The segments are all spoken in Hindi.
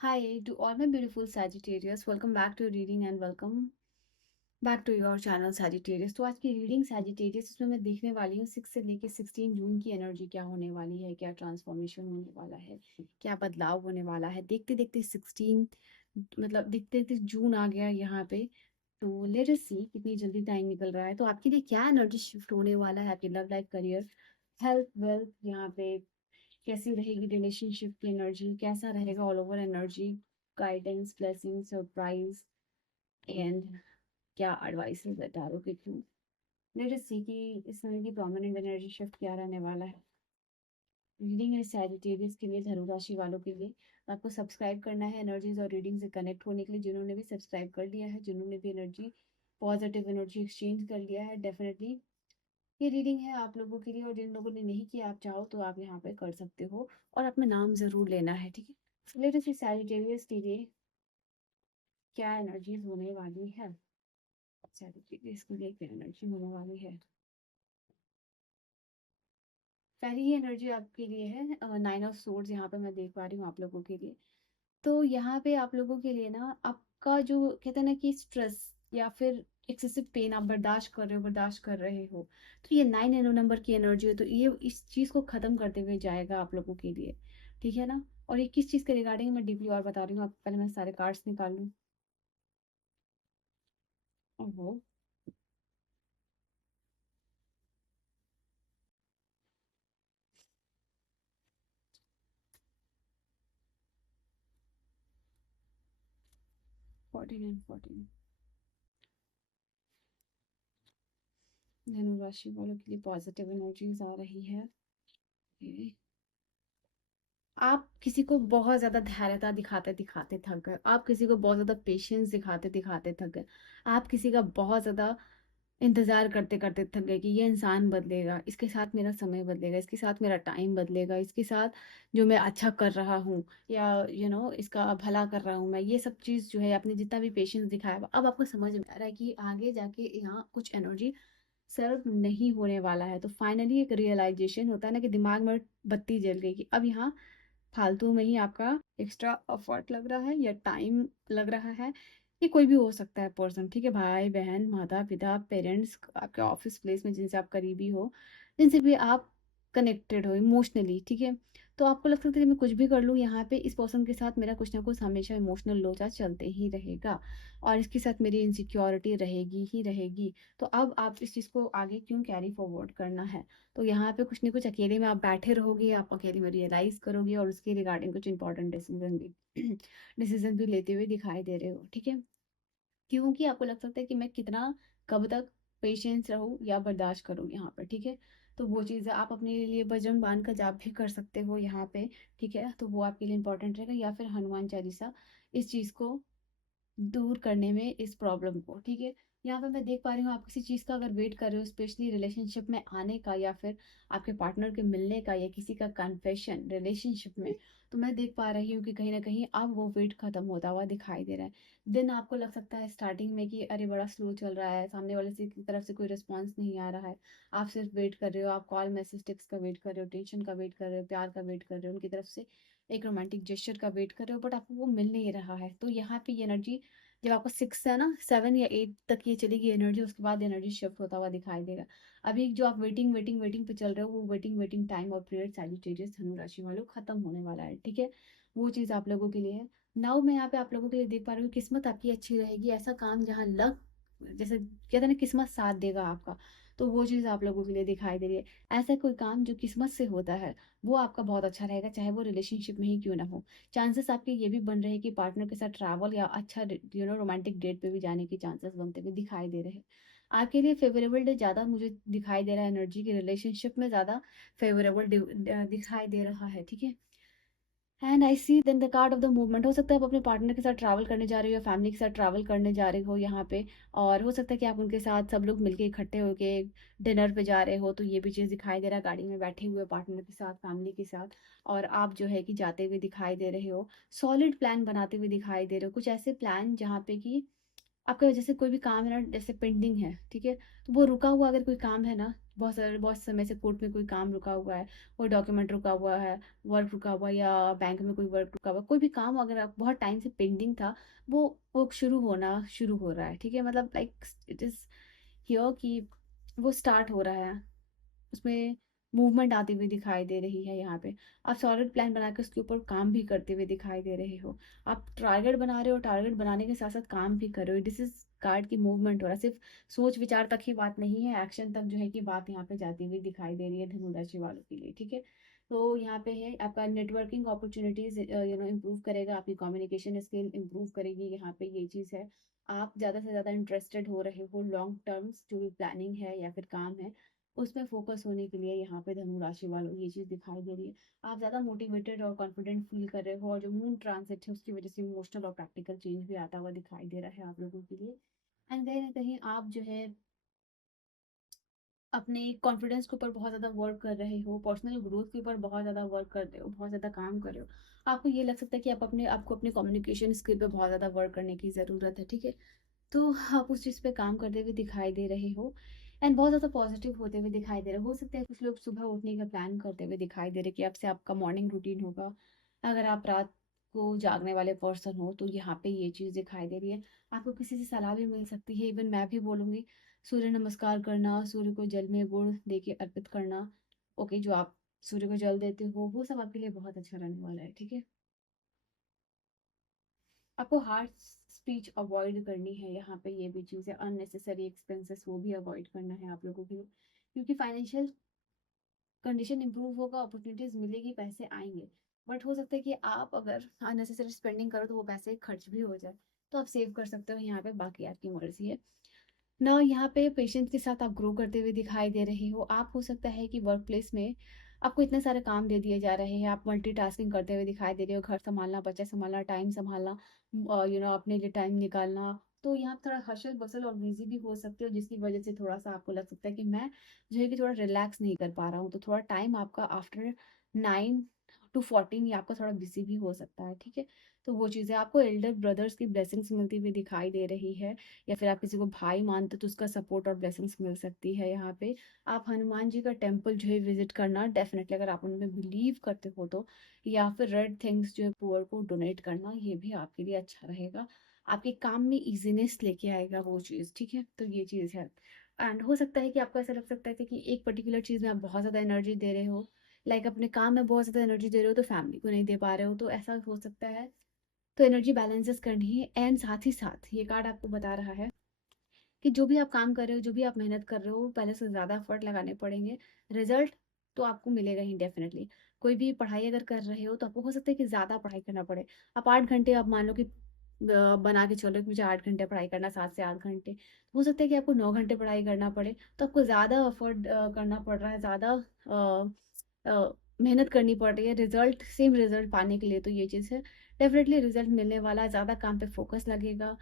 Hi to all my beautiful Sagittarius. Welcome back to your reading and welcome back to your channel Sagittarius. तो आज की रीडिंग Sagittarius उसमें मैं देखने वाली हूँ 6 से लेके 16 जून की एनर्जी क्या होने वाली है, क्या ट्रांसफॉर्मेशन होने वाला है, क्या बदलाव होने वाला है। देखते देखते 16 मतलब देखते देखते जून आ गया यहाँ पे। तो लेट अस सी कितनी जल्दी टाइम निकल रहा है। तो आपके लिए क्या एनर्जी शिफ्ट होने वाला है, आपकी love life, career, health, wealth, यहाँ पे कैसी रहेगी रिलेशनशिप की एनर्जी, कैसा रहेगा all over energy, guidance, blessing, surprise and क्या एडवाइस है टैरो के थ्रू। लेट अस सी कि इस समय की प्रोमिनेंट एनर्जी शिफ्ट क्या रहने वाला है। रीडिंग है सैजिटेरियस के लिए, धनु राशि वालों के लिए। आपको सब्सक्राइब करना है एनर्जीज और रीडिंग से कनेक्ट होने के लिए। जिन्होंने भी सब्सक्राइब कर लिया है, जिन्होंने भी एनर्जी पॉजिटिव एनर्जी एक्सचेंज कर लिया है, डेफिनेटली ये रीडिंग है आप लोगों के लिए। और जिन लोगों ने नहीं किया, आप चाहो तो आप यहाँ पे कर सकते हो और अपना नाम जरूर लेना है, ठीक है। लेट अस सी सैजिटेरियस के लिए क्या एनर्जीज होने वाली है। सैजिटेरियस के लिए क्या एनर्जी होने वाली है। पहली ही एनर्जी आपके लिए है 9 ऑफ सोर्ड्स। यहाँ पे मैं देख पा रही हूँ आप लोगों के लिए। तो यहाँ पे आप लोगों के लिए ना, आपका जो कहते हैं ना कि स्ट्रेस या फिर एक्सेसिव पेन आप बर्दाश्त कर रहे हो, तो ये 9 एनो नंबर की एनर्जी है। तो ये इस चीज को खत्म करते हुए जाएगा आप लोगों के लिए, ठीक है ना। और ये किस चीज के रिगार्डिंग मैं डीपली और बता रही हूँ। आप पहले मैं सारे कार्ड्स निकाल लूँ। ओहो। 14 एंड 14 धनु राशि वालों के लिए पॉजिटिव एनर्जीज आ रही है। ये आप किसी को बहुत ज़्यादा धैर्यता दिखाते दिखाते थक गए, आप किसी को बहुत ज़्यादा पेशेंस दिखाते दिखाते थक गए, आप किसी का बहुत ज़्यादा इंतज़ार करते करते थक गए कि ये इंसान बदलेगा, इसके साथ मेरा समय बदलेगा, इसके साथ मेरा टाइम बदलेगा, इसके साथ जो मैं अच्छा कर रहा हूँ या इसका भला कर रहा हूँ मैं, ये सब चीज़ जो है आपने जितना भी पेशेंस दिखाया, अब आपको समझ में आ रहा है कि आगे जाके यहाँ कुछ एनर्जी सर्व नहीं होने वाला है। तो फाइनली एक रियलाइजेशन होता है ना कि दिमाग में बत्ती जल गई कि अब यहाँ फालतू में ही आपका एक्स्ट्रा एफर्ट लग रहा है या टाइम लग रहा है। ये कोई भी हो सकता है पर्सन, ठीक है, भाई बहन, माता पिता, पेरेंट्स, आपके ऑफिस प्लेस में जिनसे आप करीबी हो, जिनसे भी आप कनेक्टेड हो इमोशनली, ठीक है। तो आपको लगता है कि मैं कुछ भी कर लूँ यहाँ पे इस पर्सन के साथ मेरा कुछ ना कुछ हमेशा इमोशनल लोचा चलते ही रहेगा और इसके साथ मेरी इनसिक्योरिटी रहेगी ही रहेगी। तो अब आप इस चीज़ को आगे क्यों कैरी फॉरवर्ड करना है। तो यहाँ पे कुछ ना कुछ अकेले में आप बैठे रहोगे, आप अकेले में रियलाइज करोगे और उसके रिगार्डिंग कुछ इंपॉर्टेंट डिसीजन भी डिसीजन भी लेते हुए दिखाई दे रहे हो, ठीक है। क्योंकि आपको लग सकता है कि मैं कितना कब तक पेशेंस रहूं या बर्दाश्त करूं यहाँ पर, ठीक है। तो वो चीज़ आप अपने लिए बजरंग बाण का जाप भी कर सकते हो यहाँ पे, ठीक है। तो वो आपके लिए इंपॉर्टेंट रहेगा, या फिर हनुमान चालीसा इस चीज़ को दूर करने में, इस प्रॉब्लम को, ठीक है। यहाँ पे मैं देख पा रही हूँ आप किसी चीज़ का अगर वेट कर रहे हो, स्पेशली रिलेशनशिप में आने का या फिर आपके पार्टनर के मिलने का या किसी का कन्फेशन रिलेशनशिप में। तो मैं देख पा रही हूँ कि कहीं ना कहीं अब वो वेट खत्म होता हुआ दिखाई दे रहा है। दिन आपको लग सकता है स्टार्टिंग में कि अरे बड़ा स्लो चल रहा है, सामने वाले से की तरफ से कोई रिस्पॉन्स नहीं आ रहा है, आप सिर्फ वेट कर रहे हो, आप कॉल मैसेज टेक्स्ट का वेट कर रहे हो, टेंशन का वेट कर रहे हो, प्यार का वेट कर रहे हो, उनकी तरफ से एक रोमांटिक जेस्चर का वेट कर रहे हो, बट आपको वो मिल नहीं रहा है। तो यहाँ पे ये एनर्जी जब आपको 6 है ना, 7 या 8 तक ये चलेगी एनर्जी, उसके बाद एनर्जी शिफ्ट होता हुआ दिखाई देगा। अभी जो आप वेटिंग वेटिंग वेटिंग पे चल रहे हो, वो वेटिंग वेटिंग टाइम और पीरियड सैजिटेरियस धनु राशि वालों खत्म होने वाला है, ठीक है। वो चीज़ आप लोगों के लिए है। नाउ मैं यहाँ पे आप लोगों के लिए देख पा रही हूँ किस्मत आपकी अच्छी रहेगी। ऐसा काम जहाँ लक, जैसे कहते हैं ना किस्मत साथ देगा आपका, तो वो चीज़ आप लोगों के लिए दिखाई दे रही है। ऐसा कोई काम जो किस्मत से होता है वो आपका बहुत अच्छा रहेगा, चाहे वो रिलेशनशिप में ही क्यों ना हो। चांसेस आपके ये भी बन रहे हैं कि पार्टनर के साथ ट्रैवल या अच्छा रोमांटिक डेट पे भी जाने के चांसेस बनते हुए दिखाई दे रहे हैं। आपके लिए फेवरेबल डे ज़्यादा मुझे दिखाई दे रहा है, एनर्जी के रिलेशनशिप में ज़्यादा फेवरेबल दिखाई दे रहा है, ठीक है। And I see then the card of the movement. हो सकता है आप अपने पार्टनर के साथ ट्रैवल करने जा रहे हो या फैमिली के साथ ट्रैवल करने जा रहे हो यहाँ पे, और हो सकता है कि आप उनके साथ सब लोग मिलके इकट्ठे होके डिनर पे जा रहे हो। तो ये भी चीज़ दिखाई दे रहा है, गाड़ी में बैठे हुए पार्टनर के साथ, फैमिली के साथ, और आप जो है कि जाते हुए दिखाई दे रहे हो, सॉलिड प्लान बनाते हुए दिखाई दे रहे हो। कुछ ऐसे प्लान जहाँ पे कि आपका जैसे कोई भी काम है ना, जैसे पेंडिंग है, ठीक है, तो वो रुका हुआ अगर कोई काम है ना, बहुत समय से कोर्ट में कोई काम रुका हुआ है, कोई डॉक्यूमेंट रुका हुआ है, वर्क रुका हुआ है, या बैंक में कोई वर्क रुका हुआ है, कोई भी काम अगर आप बहुत टाइम से पेंडिंग था, वो शुरू हो रहा है, ठीक है? मतलब लाइक इट इज़ हियर कि वो स्टार्ट हो रहा है, उसमें मूवमेंट आती हुई दिखाई दे रही है यहाँ पे। आप सॉलिड प्लान बना के उसके ऊपर काम भी करते हुए दिखाई दे रहे हो। आप टारगेट बना रहे हो, टारगेट बनाने के साथ साथ काम भी कर रहे हो। दिस इज कार्ड की मूवमेंट हो रहा है, सिर्फ सोच विचार तक ही बात नहीं है, एक्शन तक जो है कि बात यहाँ पे जाती हुई दिखाई दे रही है धनु राशि वालों के लिए, ठीक है? तो यहाँ पे है आपका नेटवर्किंग अपॉर्चुनिटीज इम्प्रूव करेगा, आपकी कम्युनिकेशन स्किल इम्प्रूव करेगी, यहाँ पे ये चीज़ है। आप ज़्यादा से ज़्यादा इंटरेस्टेड हो रहे हो लॉन्ग टर्म्स जो भी प्लानिंग है या फिर काम है उसमें फोकस होने के लिए यहाँ पे धनु राशि वालों ये चीज़ दिखाई दे रही है। आप ज़्यादा मोटिवेटेड और कॉन्फिडेंट फील कर रहे हो, और जो मून ट्रांसिट है उसकी वजह से इमोशनल और प्रैक्टिकल चेंज भी आता हुआ दिखाई दे रहा है आप लोगों के लिए। एंड कहीं ना कहीं आप जो है अपने कॉन्फिडेंस के ऊपर बहुत ज़्यादा वर्क कर रहे हो, पर्सनल ग्रोथ के ऊपर बहुत ज़्यादा वर्क कर रहे हो, बहुत ज़्यादा काम कर रहे हो। आपको ये लग सकता है कि आपको अपने कम्युनिकेशन स्किल पे बहुत ज़्यादा वर्क करने की ज़रूरत है, ठीक है? तो आप उस चीज़ पे काम करते हुए दिखाई दे रहे हो, एंड बहुत ज़्यादा पॉजिटिव होते हुए दिखाई दे रहे हो सकता है कुछ लोग सुबह उठने का प्लान करते हुए दिखाई दे रहे कि अब से आपका मॉर्निंग रूटीन होगा। अगर आप रात को जागने वाले पर्सन हो तो यहाँ पे ये चीज़ दिखाई दे रही है। आपको किसी से सलाह भी मिल सकती है, इवन मैं भी बोलूँगी सूर्य नमस्कार करना, सूर्य को जल में गुड़ दे के अर्पित करना, ओके, जो आप सूर्य को जल देते हो वो सब आपके लिए बहुत अच्छा रहने वाला है, ठीक है? आपको हार्श स्पीच अवॉइड करनी है, यहाँ पे ये भी चीज़ है, अननेसेसरी एक्सपेंसेस वो भी अवॉइड करना है आप लोगों के लिए, क्योंकि फाइनेंशियल कंडीशन इंप्रूव होगा, अपॉर्चुनिटीज मिलेगी, पैसे आएंगे, बट हो सकता है कि आप अगर अननेसेसरी स्पेंडिंग करो तो वो पैसे खर्च भी हो जाए, तो आप सेव कर सकते हो यहाँ पे, बाकी आपकी मर्जी है ना। यहाँ पे पेशेंस के साथ आप ग्रो करते हुए दिखाई दे रहे हो। आप हो सकता है कि वर्क प्लेस में आपको इतने सारे काम दे दिए जा रहे हैं, आप मल्टीटास्किंग करते हुए दिखाई दे रहे हो, घर संभालना, बच्चा संभालना, टाइम संभालना, अपने लिए टाइम निकालना। तो यहाँ पे थोड़ा हशल बसल और बिजी भी हो सकते हो, जिसकी वजह से थोड़ा सा आपको लग सकता है कि मैं जो है कि थोड़ा रिलैक्स नहीं कर पा रहा हूँ, तो थोड़ा टाइम आपका आफ्टर 9 to 14 ये आपका थोड़ा बिजी भी हो सकता है, ठीक है? तो वो चीज़ें आपको एल्डर ब्रदर्स की ब्लेसिंग्स मिलती हुई दिखाई दे रही है, या फिर आप किसी को भाई मानते हो तो उसका सपोर्ट और ब्लेसिंग्स मिल सकती है यहाँ पे। आप हनुमान जी का टेम्पल जो है विजिट करना डेफिनेटली, अगर आप उनमें बिलीव करते हो तो, या फिर रेड थिंग्स जो है पुअर को डोनेट करना, ये भी आपके लिए अच्छा रहेगा। आपके काम में इजीनेस लेके आएगा वो चीज़, ठीक है? तो ये चीज़ है। एंड हो सकता है कि आपको ऐसा लग सकता है कि एक पर्टिकुलर चीज़ में आप बहुत ज़्यादा एनर्जी दे रहे हो, लाइक अपने काम में बहुत ज़्यादा एनर्जी दे रहे हो तो फैमिली को नहीं दे पा रहे हो, तो ऐसा हो सकता है। तो एनर्जी बैलेंसेस करनी है, एंड साथ ही साथ ये कार्ड आपको बता रहा है कि जो भी आप काम कर रहे हो, जो भी आप मेहनत कर रहे हो, पहले से ज़्यादा एफर्ट लगाने पड़ेंगे। रिजल्ट तो आपको मिलेगा ही डेफिनेटली। कोई भी पढ़ाई अगर कर रहे हो तो आपको हो सकता है कि ज़्यादा पढ़ाई करना पड़े। आप 8 घंटे, आप मान लो कि बना के चलो कि मुझे 8 घंटे पढ़ाई करना, 7 से 8 घंटे, हो सकता है कि आपको 9 घंटे पढ़ाई करना पड़े, तो आपको ज़्यादा एफर्ट करना पड़ रहा है, ज़्यादा मेहनत करनी पड़ रही है रिजल्ट, सेम रिजल्ट पाने के लिए। तो ये चीज़ है, डेफिनेटली रिजल्ट मिलने वाला है, ज़्यादा काम पे फोकस लगेगा,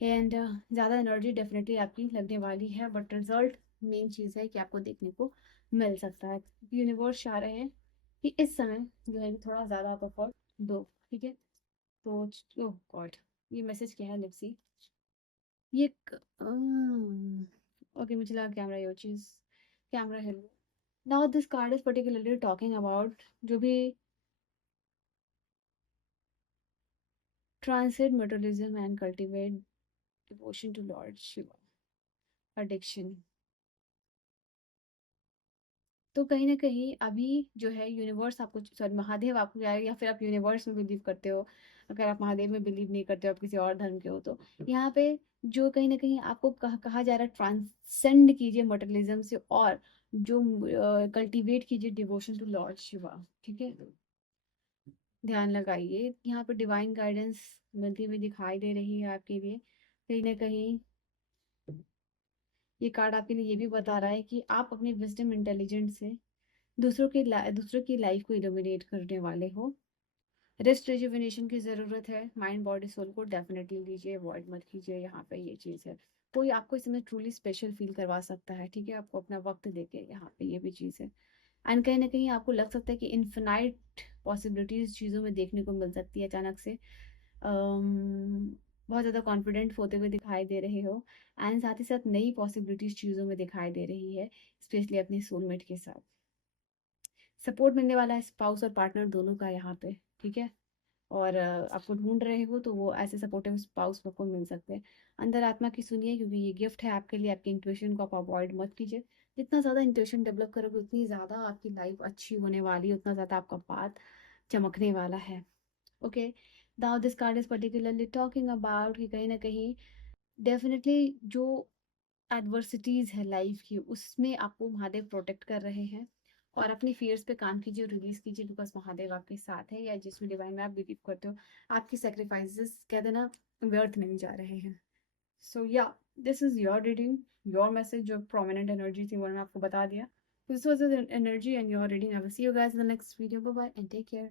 एंड ज़्यादा एनर्जी डेफिनेटली आपकी लगने वाली है, बट रिजल्ट मेन चीज़ है कि आपको देखने को मिल सकता है। यूनिवर्स चाह रहे हैं कि इस समय जो है कि थोड़ा ज़्यादा आप एफर्ट दो, ठीक है? तो ओह गॉड, ये मैसेज क्या है लिप्सी? ये ओके, मुझे लगा कैमरा, ये चीज़ कैमरा है। Now this card is particularly talking about जो भी transcend materialism and cultivate devotion to lord Shiva, addiction. तो कहीं न कहीं अभी जो है यूनिवर्स आपको, सॉरी, महादेव आपको क्या है, या फिर आप यूनिवर्स में बिलीव करते हो। अगर आप महादेव में बिलीव नहीं करते हो, आप किसी और धर्म के हो, तो यहाँ पे जो कहीं न कहीं आपको कहा जा रहा है, ट्रांसेंड कीजिए मटेरियलिज्म से, और जो कल्टीवेट कीजिए डिवोशन टू लॉर्ड शिवा, ठीक है? ध्यान लगाइए, यहाँ पे डिवाइन गाइडेंस मिलती हुई दिखाई दे रही है आपके लिए। कहीं न कहीं ये कार्ड आपके लिए ये भी बता रहा है कि आप अपनी विज़डम इंटेलिजेंस से दूसरों की लाइफ को इल्यूमिनेट करने वाले हो। रेस्ट रिजुविनेशन की ज़रूरत है, माइंड बॉडी सोल को डेफिनेटली लीजिए, अवॉइड मत कीजिए, यहाँ पे ये चीज़ है। कोई आपको इस समय ट्रूली स्पेशल फील करवा सकता है, ठीक है? आपको अपना वक्त देके, यहाँ पे ये भी चीज़ है। एंड कहीं ना कहीं आपको लग सकता है कि इन्फिनाइट पॉसिबिलिटीज चीज़ों में देखने को मिल सकती है अचानक से। बहुत ज़्यादा कॉन्फिडेंट होते हुए दिखाई दे रहे हो, एंड साथ ही साथ नई पॉसिबिलिटीज़ चीज़ों में दिखाई दे रही है, स्पेशली अपने सोलमेट के साथ। सपोर्ट मिलने वाला है स्पाउस और पार्टनर दोनों का यहाँ पे, ठीक है? और आपको ढूँढ रहे हो तो वो ऐसे सपोर्टिव स्पाउस आपको मिल सकते हैं। अंदर आत्मा की सुनिए, क्योंकि ये गिफ्ट है आपके लिए, आपकी इंट्यूशन को आप अवॉइड मत कीजिए। जितना ज़्यादा इंट्यूशन डेवलप करोगे उतनी ज़्यादा आपकी लाइफ अच्छी होने वाली है, उतना ज़्यादा आपका पाथ चमकने वाला है। Okay, now this card is particularly talking about कि कहीं न कहीं डेफ़िनेटली जो एडवर्सिटीज़ है लाइफ की, उसमें आपको महादेव प्रोटेक्ट कर रहे हैं। और अपनी फियर्स पे काम कीजिए और रिलीज़ कीजिए, बिकॉज़ महादेव आपके साथ है, या जिस भी डिवाइन में आप बिलीव करते हो, आपकी सैक्रिफाइसेस कहते हैं ना, व्यर्थ नहीं जा रहे हैं। So ya, this is your reading, your message. जो प्रोमिनेंट एनर्जी थी वो मैंने आपको बता दिया। This was the energy and your reading. I will see you guys in the next video. Bye bye and take care.